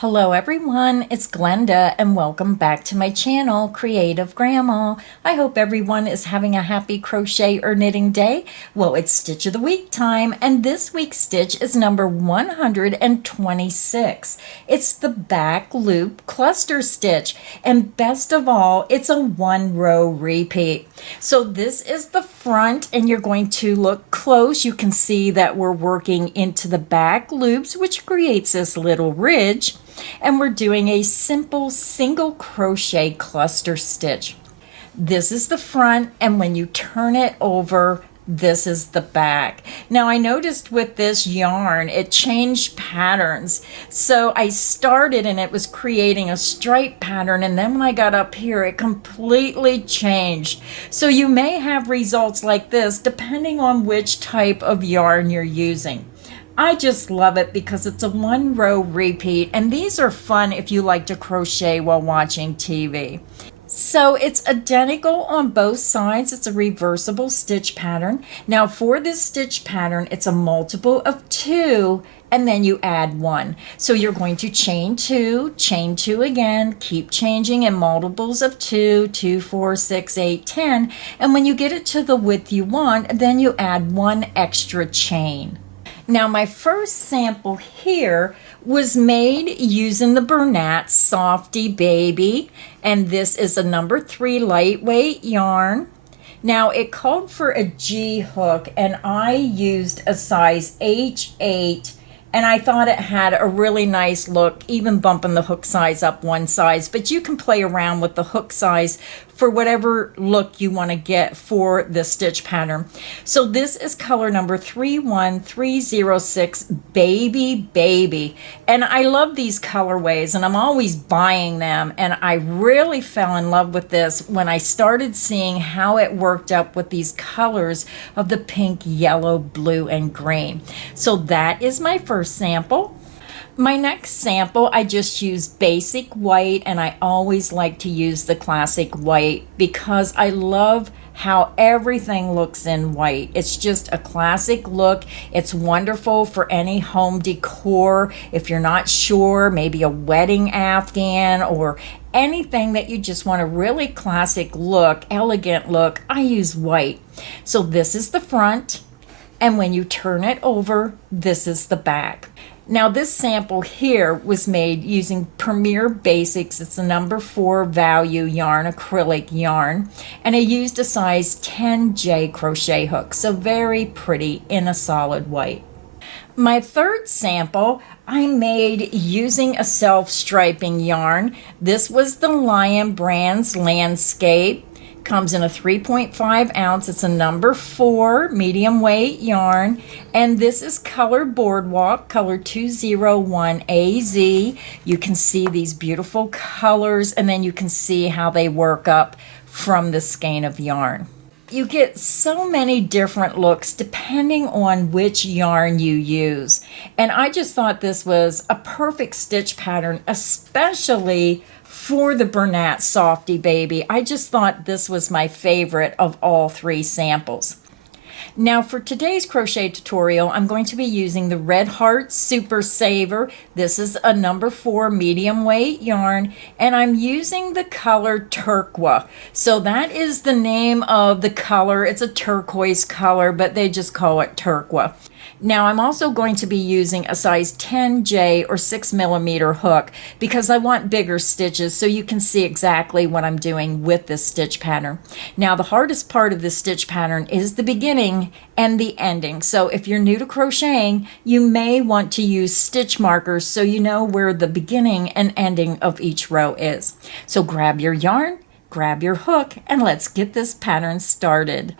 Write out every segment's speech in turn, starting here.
Hello everyone, it's Glenda and welcome back to my channel, Creative Grandma. I hope everyone is having a happy crochet or knitting day. Well, it's Stitch of the Week time and this week's stitch is number 126. It's the back loop cluster stitch and best of all, it's a 1-row repeat. So this is the front and you're going to look close. You can see that we're working into the back loops, which creates this little ridge. And we're doing a simple single crochet cluster stitch. This is the front, and when you turn it over, this is the back. Now I noticed with this yarn it changed patterns, so I started and it was creating a stripe pattern, and then when I got up here it completely changed. So you may have results like this depending on which type of yarn you're using. I just love it because it's a 1-row repeat, and these are fun if you like to crochet while watching TV. So it's identical on both sides. It's a reversible stitch pattern. Now for this stitch pattern, it's a multiple of 2, and then you add 1. So you're going to chain 2 again, keep changing in multiples of 2, 2, 4, 6, 8, 10. And when you get it to the width you want, then you add 1 extra chain. Now my first sample here was made using the Bernat Softy Baby, and this is a number 3 lightweight yarn. Now it called for a G hook and I used a size H8, and I thought it had a really nice look, even bumping the hook size up 1 size, but you can play around with the hook size for whatever look you want to get for the stitch pattern. So this is color number 31306 Baby. And I love these colorways and I'm always buying them, and I really fell in love with this when I started seeing how it worked up with these colors of the pink, yellow, blue, and green. So that is my first sample. My next sample, I just used basic white, and I always like to use the classic white because I love how everything looks in white. It's just a classic look. It's wonderful for any home decor. If you're not sure, maybe a wedding afghan or anything that you just want a really classic look, elegant look, I use white. So this is the front, and when you turn it over, this is the back. Now this sample here was made using Premier Basics. It's a number 4 value yarn, acrylic yarn, and I used a size 10J crochet hook, so very pretty in a solid white. My third sample I made using a self-striping yarn. This was the Lion Brand's Landscape. Comes in a 3.5 ounce. It's a number 4 medium weight yarn, and this is color Boardwalk, color 201AZ. You can see these beautiful colors, and then you can see how they work up from the skein of yarn. You get so many different looks depending on which yarn you use, and I just thought this was a perfect stitch pattern, especially for the Bernat Softy Baby. I just thought this was my favorite of all 3 samples. Now for today's crochet tutorial, I'm going to be using the Red Heart Super Saver. This is a number 4 medium weight yarn, and I'm using the color Turquoise. So that is the name of the color. It's a turquoise color, but they just call it Turquoise. Now I'm also going to be using a size 10J or 6mm hook because I want bigger stitches so you can see exactly what I'm doing with this stitch pattern. Now the hardest part of this stitch pattern is the beginning and the ending. So if you're new to crocheting, you may want to use stitch markers so you know where the beginning and ending of each row is. So grab your yarn, grab your hook, and let's get this pattern started.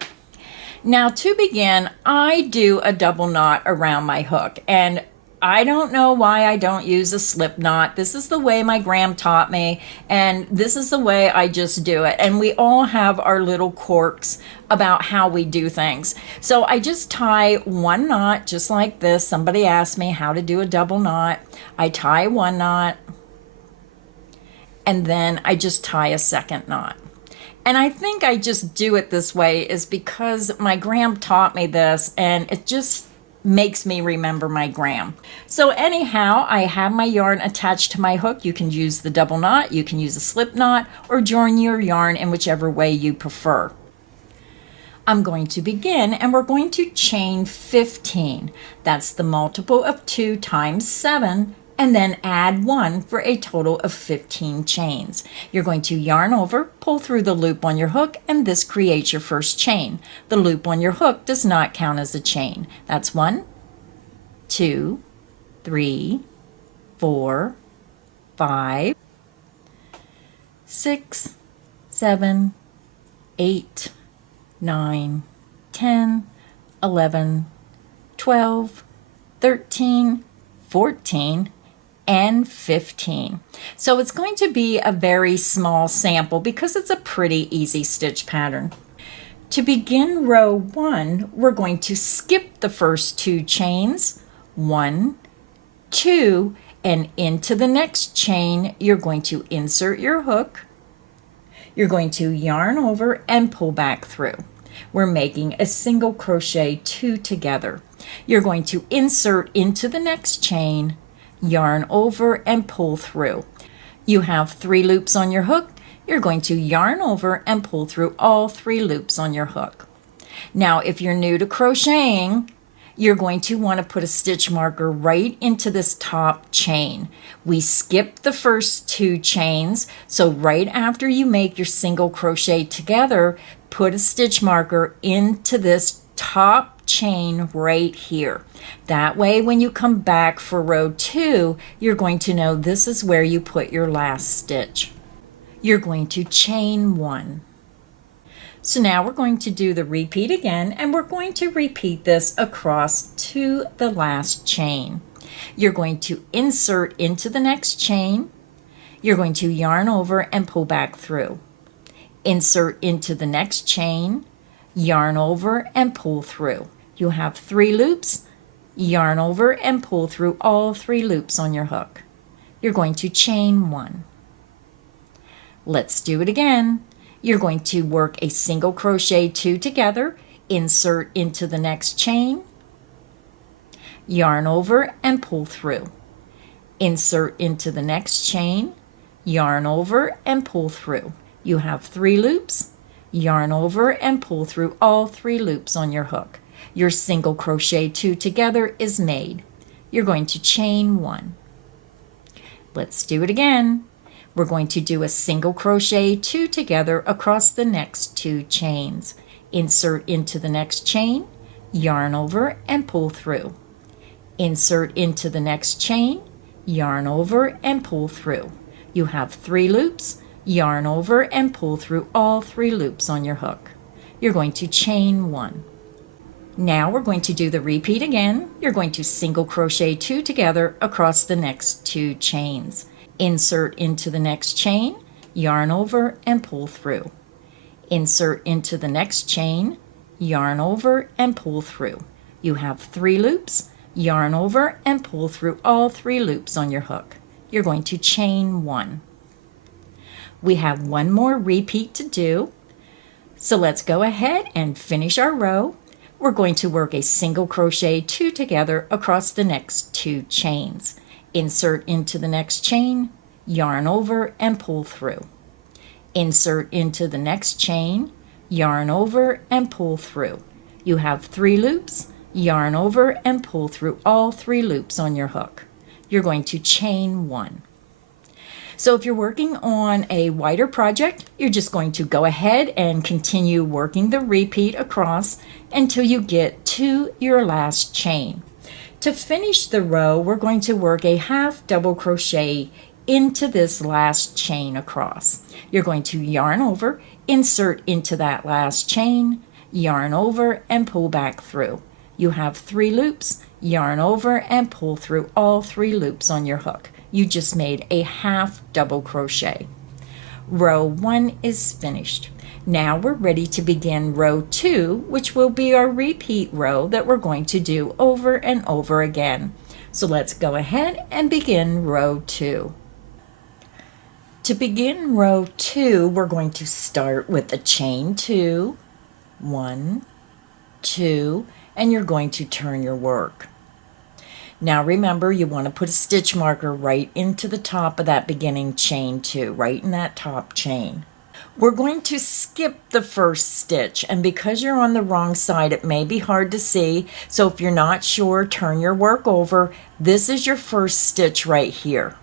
Now to begin, I do a double knot around my hook, and I don't know why I don't use a slip knot. This is the way my gram taught me, and this is the way I just do it. And we all have our little quirks about how we do things. So I just tie 1 knot just like this. Somebody asked me how to do a double knot. I tie 1 knot, and then I just tie a 2nd knot. And I think I just do it this way is because my gram taught me this, and it just makes me remember my gram. So anyhow, I have my yarn attached to my hook. You can use the double knot, you can use a slip knot, or join your yarn in whichever way you prefer. I'm going to begin and we're going to chain 15. That's the multiple of 2 times 7, and then add 1 for a total of 15 chains. You're going to yarn over, pull through the loop on your hook, and this creates your first chain. The loop on your hook does not count as a chain. That's 1, 2, 3, 4, 5, 6, 7, 8, 9, 10, 11, 12, 13, 14, and 15. So it's going to be a very small sample because it's a pretty easy stitch pattern. To begin row 1, we're going to skip the first 2 chains, 1, 2, and into the next chain, you're going to insert your hook. You're going to yarn over and pull back through. We're making a single crochet 2 together. You're going to insert into the next chain, yarn over and pull through. You have 3 loops on your hook. You're going to yarn over and pull through all 3 loops on your hook. Now, if you're new to crocheting, you're going to want to put a stitch marker right into this top chain. We skipped the first 2 chains, so right after you make your single crochet together, put a stitch marker into this top chain right here. That way, when you come back for row 2, you're going to know this is where you put your last stitch. You're going to chain 1. So now we're going to do the repeat again, and we're going to repeat this across to the last chain. You're going to insert into the next chain. You're going to yarn over and pull back through. Insert into the next chain, yarn over and pull through. You have 3 loops, yarn over and pull through all 3 loops on your hook. You're going to chain 1. Let's do it again. You're going to work a single crochet 2 together, insert into the next chain, yarn over and pull through. Insert into the next chain, yarn over and pull through. You have 3 loops, yarn over and pull through all 3 loops on your hook. Your single crochet 2 together is made. You're going to chain 1. Let's do it again. We're going to do a single crochet 2 together across the next 2 chains. Insert into the next chain, yarn over and pull through. Insert into the next chain, yarn over and pull through. You have 3 loops, yarn over and pull through all 3 loops on your hook. You're going to chain 1. Now we're going to do the repeat again. You're going to single crochet 2 together across the next 2 chains. Insert into the next chain, yarn over and pull through. Insert into the next chain, yarn over and pull through. You have 3 loops, yarn over and pull through all 3 loops on your hook. You're going to chain 1. We have 1 more repeat to do. So let's go ahead and finish our row. We're going to work a single crochet 2 together across the next 2 chains. Insert into the next chain, yarn over and pull through. Insert into the next chain, yarn over and pull through. You have 3 loops, yarn over and pull through all 3 loops on your hook. You're going to chain 1. So if you're working on a wider project, you're just going to go ahead and continue working the repeat across until you get to your last chain. To finish the row, we're going to work a half double crochet into this last chain across. You're going to yarn over, insert into that last chain, yarn over and pull back through. You have 3 loops, yarn over and pull through all 3 loops on your hook. You just made a half double crochet. Row 1 is finished. Now we're ready to begin row 2, which will be our repeat row that we're going to do over and over again. So let's go ahead and begin row 2. To begin row 2, we're going to start with a chain 2, 1, 2, and you're going to turn your work. Now remember, you want to put a stitch marker right into the top of that beginning chain too, right in that top chain. We're going to skip the first stitch, and because you're on the wrong side, it may be hard to see. So if you're not sure, turn your work over. This is your first stitch right here.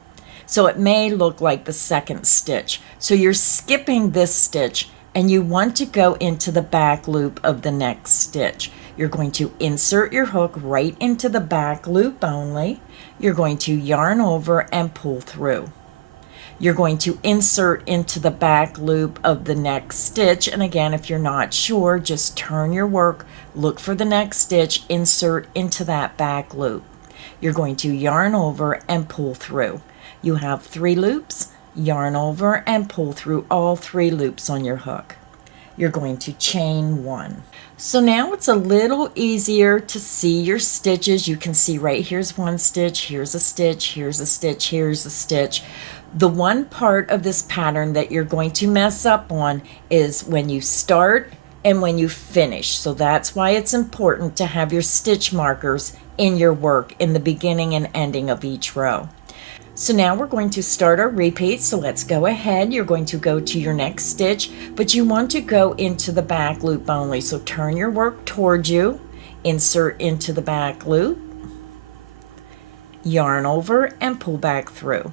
So it may look like the second stitch. So you're skipping this stitch, and you want to go into the back loop of the next stitch. You're going to insert your hook right into the back loop only. You're going to yarn over and pull through. You're going to insert into the back loop of the next stitch, and again, if you're not sure, just turn your work, look for the next stitch, insert into that back loop. You're going to yarn over and pull through. You have 3 loops, yarn over and pull through all 3 loops on your hook. You're going to chain 1. So now it's a little easier to see your stitches. You can see right here's 1 stitch, here's a stitch, here's a stitch, here's a stitch. The one part of this pattern that you're going to mess up on is when you start and when you finish. So that's why it's important to have your stitch markers in your work in the beginning and ending of each row. So now we're going to start our repeat. So let's go ahead. You're going to go to your next stitch, but you want to go into the back loop only. So turn your work towards you, insert into the back loop, yarn over and pull back through.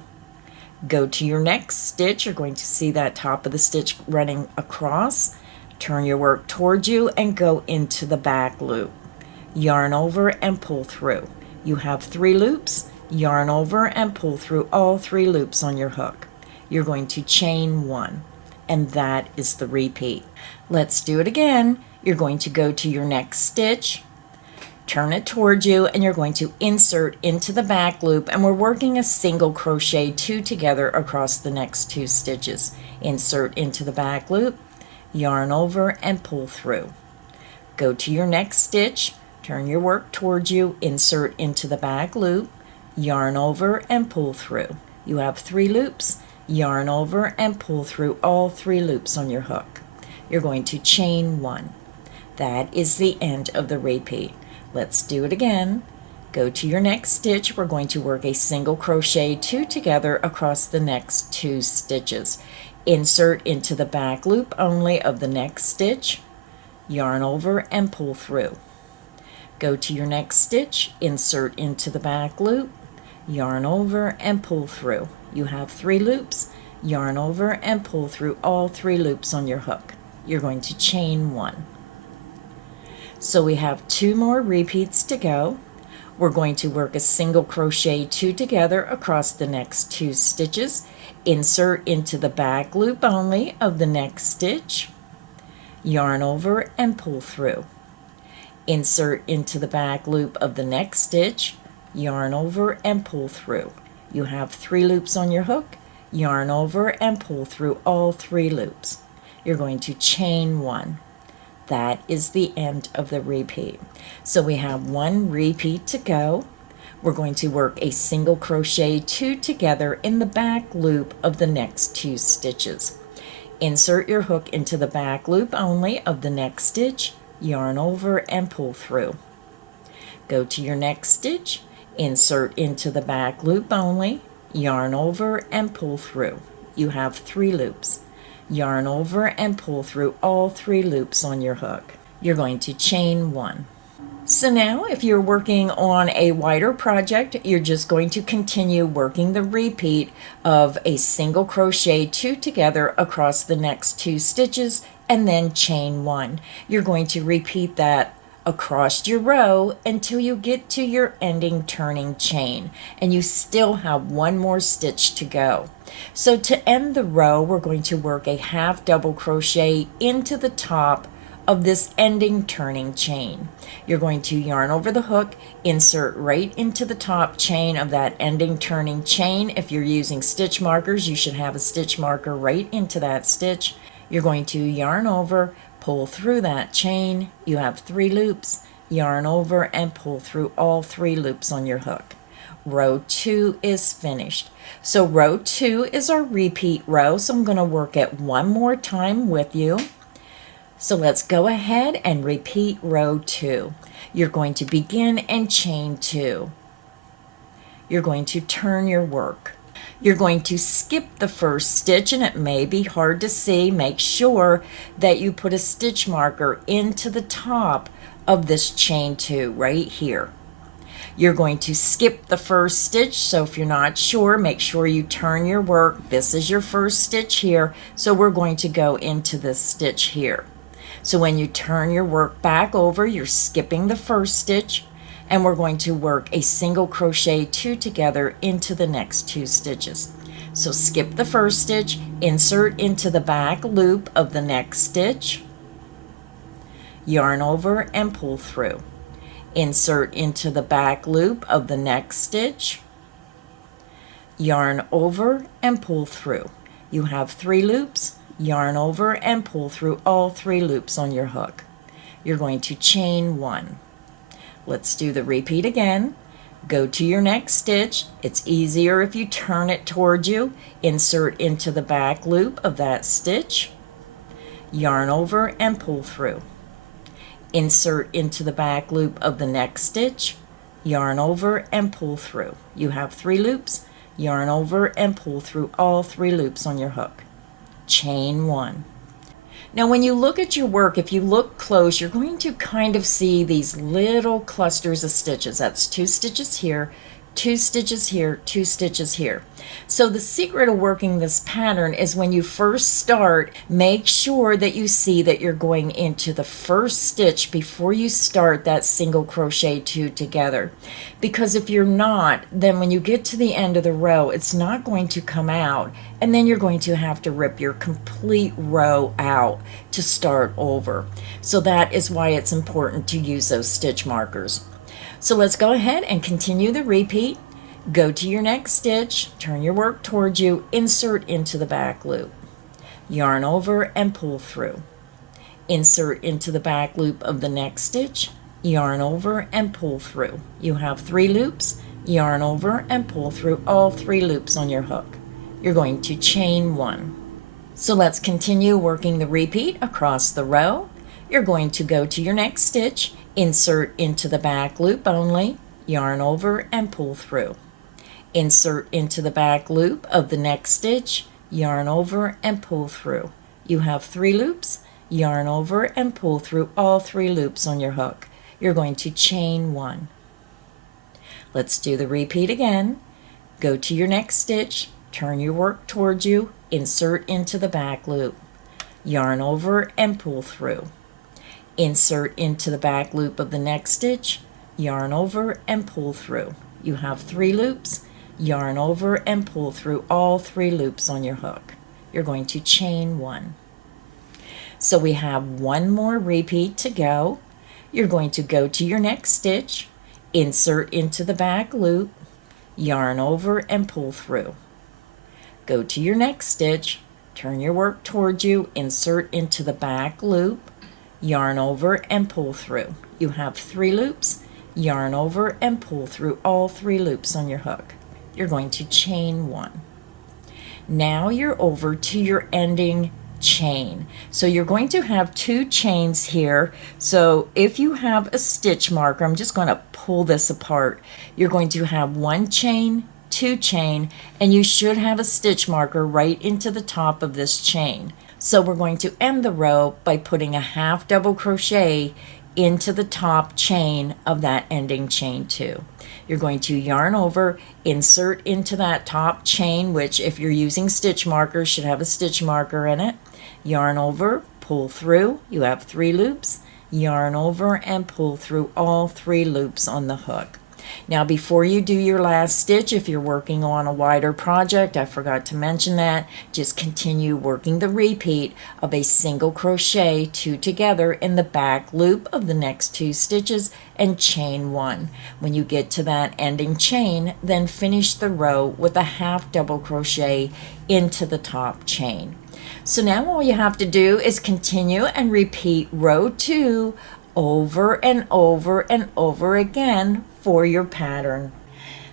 Go to your next stitch. You're going to see that top of the stitch running across. Turn your work towards you and go into the back loop. Yarn over and pull through. You have 3 loops. Yarn over and pull through all 3 loops on your hook. You're going to chain 1, and that is the repeat. Let's do it again. You're going to go to your next stitch, turn it towards you, and you're going to insert into the back loop, and we're working a single crochet 2 together across the next 2 stitches. Insert into the back loop, yarn over and pull through. Go to your next stitch, turn your work towards you, insert into the back loop, yarn over and pull through. You have 3 loops, yarn over and pull through all 3 loops on your hook. You're going to chain 1. That is the end of the repeat. Let's do it again. Go to your next stitch. We're going to work a single crochet 2 together across the next 2 stitches. Insert into the back loop only of the next stitch, yarn over and pull through. Go to your next stitch, insert into the back loop, yarn over and pull through. You have 3 loops, yarn over and pull through all 3 loops on your hook. You're going to chain 1. So we have 2 more repeats to go. We're going to work a single crochet 2 together across the next 2 stitches. Insert into the back loop only of the next stitch, yarn over and pull through. Insert into the back loop of the next stitch, yarn over and pull through. You have 3 loops on your hook, yarn over and pull through all 3 loops. You're going to chain 1. That is the end of the repeat. So we have 1 repeat to go. We're going to work a single crochet 2 together in the back loop of the next 2 stitches. Insert your hook into the back loop only of the next stitch, yarn over and pull through. Go to your next stitch, insert into the back loop only, yarn over and pull through. You have 3 loops. Yarn over and pull through all 3 loops on your hook. You're going to chain 1. So now if you're working on a wider project, you're just going to continue working the repeat of a single crochet 2 together across the next 2 stitches and then chain 1. You're going to repeat that across your row until you get to your ending turning chain, and you still have 1 more stitch to go. So to end the row, we're going to work a half double crochet into the top of this ending turning chain. You're going to yarn over the hook, insert right into the top chain of that ending turning chain. If you're using stitch markers, you should have a stitch marker right into that stitch. You're going to yarn over, pull through that chain. You have 3 loops, yarn over and pull through all 3 loops on your hook. Row 2 is finished. So row 2 is our repeat row. So I'm going to work it one more time with you. So let's go ahead and repeat row 2. You're going to begin and chain 2. You're going to turn your work. You're going to skip the first stitch, and it may be hard to see. Make sure that you put a stitch marker into the top of this chain 2 right here. You're going to skip the first stitch, so if you're not sure, make sure you turn your work. This is your first stitch here, so we're going to go into this stitch here. So when you turn your work back over, you're skipping the first stitch, and we're going to work a single crochet 2 together into the next 2 stitches. So skip the first stitch, insert into the back loop of the next stitch, yarn over and pull through. Insert into the back loop of the next stitch, yarn over and pull through. You have 3 loops, yarn over and pull through all 3 loops on your hook. You're going to chain 1. Let's do the repeat again. Go to your next stitch. It's easier if you turn it towards you. Insert into the back loop of that stitch, yarn over and pull through. Insert into the back loop of the next stitch, yarn over and pull through. You have 3 loops, yarn over and pull through all 3 loops on your hook. Chain 1. Now when you look at your work, if you look close, you're going to kind of see these little clusters of stitches. That's 2 stitches here, 2 stitches here, 2 stitches here. So the secret of working this pattern is when you first start, make sure that you see that you're going into the first stitch before you start that single crochet 2 together. Because if you're not, then when you get to the end of the row, it's not going to come out, and then you're going to have to rip your complete row out to start over. So that is why it's important to use those stitch markers. So let's go ahead and continue the repeat. Go to your next stitch, turn your work towards you, insert into the back loop, yarn over and pull through. Insert into the back loop of the next stitch, yarn over and pull through. You have 3 loops, yarn over and pull through all 3 loops on your hook. You're going to chain 1. So let's continue working the repeat across the row. You're going to go to your next stitch, insert into the back loop only, yarn over and pull through. Insert into the back loop of the next stitch, yarn over and pull through. You have 3 loops, yarn over and pull through all 3 loops on your hook. You're going to chain 1. Let's do the repeat again. Go to your next stitch, turn your work towards you, insert into the back loop, yarn over and pull through. Insert into the back loop of the next stitch, yarn over and pull through. You have 3 loops, yarn over and pull through all 3 loops on your hook. You're going to chain 1. So we have 1 more repeat to go. You're going to go to your next stitch, insert into the back loop, yarn over and pull through. Go to your next stitch, turn your work towards you, insert into the back loop, yarn over and pull through. You have 3 loops, yarn over and pull through all 3 loops on your hook. You're going to chain 1. Now you're over to your ending chain. So you're going to have 2 chains here. So if you have a stitch marker, I'm just going to pull this apart. You're going to have 1 chain, 2 chain, and you should have a stitch marker right into the top of this chain. So we're going to end the row by putting a half double crochet into the top chain of that ending chain 2. You're going to yarn over, insert into that top chain, which if you're using stitch markers should have a stitch marker in it. Yarn over, pull through. You have 3 loops, yarn over and pull through all 3 loops on the hook. Now before you do your last stitch, if you're working on a wider project, I forgot to mention that, just continue working the repeat of a single crochet 2 together in the back loop of the next 2 stitches and chain 1. When you get to that ending chain, then finish the row with a half double crochet into the top chain. So now all you have to do is continue and repeat row 2 over and over and over again for your pattern.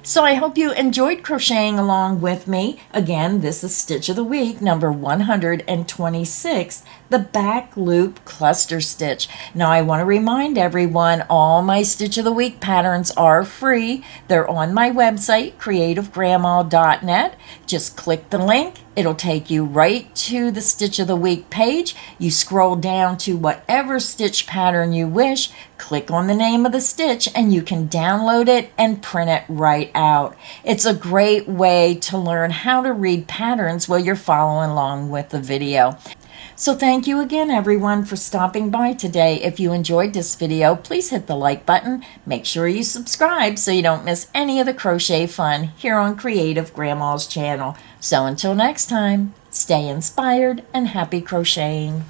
So I hope you enjoyed crocheting along with me. Again, this is Stitch of the Week, number 126. the back loop cluster stitch. Now I want to remind everyone all my Stitch of the Week patterns are free. They're on my website, creativegrandma.net. Just click the link. It'll take you right to the Stitch of the Week page. You scroll down to whatever stitch pattern you wish, click on the name of the stitch, and you can download it and print it right out. It's a great way to learn how to read patterns while you're following along with the video. So thank you again, everyone, for stopping by today. If you enjoyed this video, please hit the like button. Make sure you subscribe so you don't miss any of the crochet fun here on Creative Grandma's channel. So until next time, stay inspired and happy crocheting.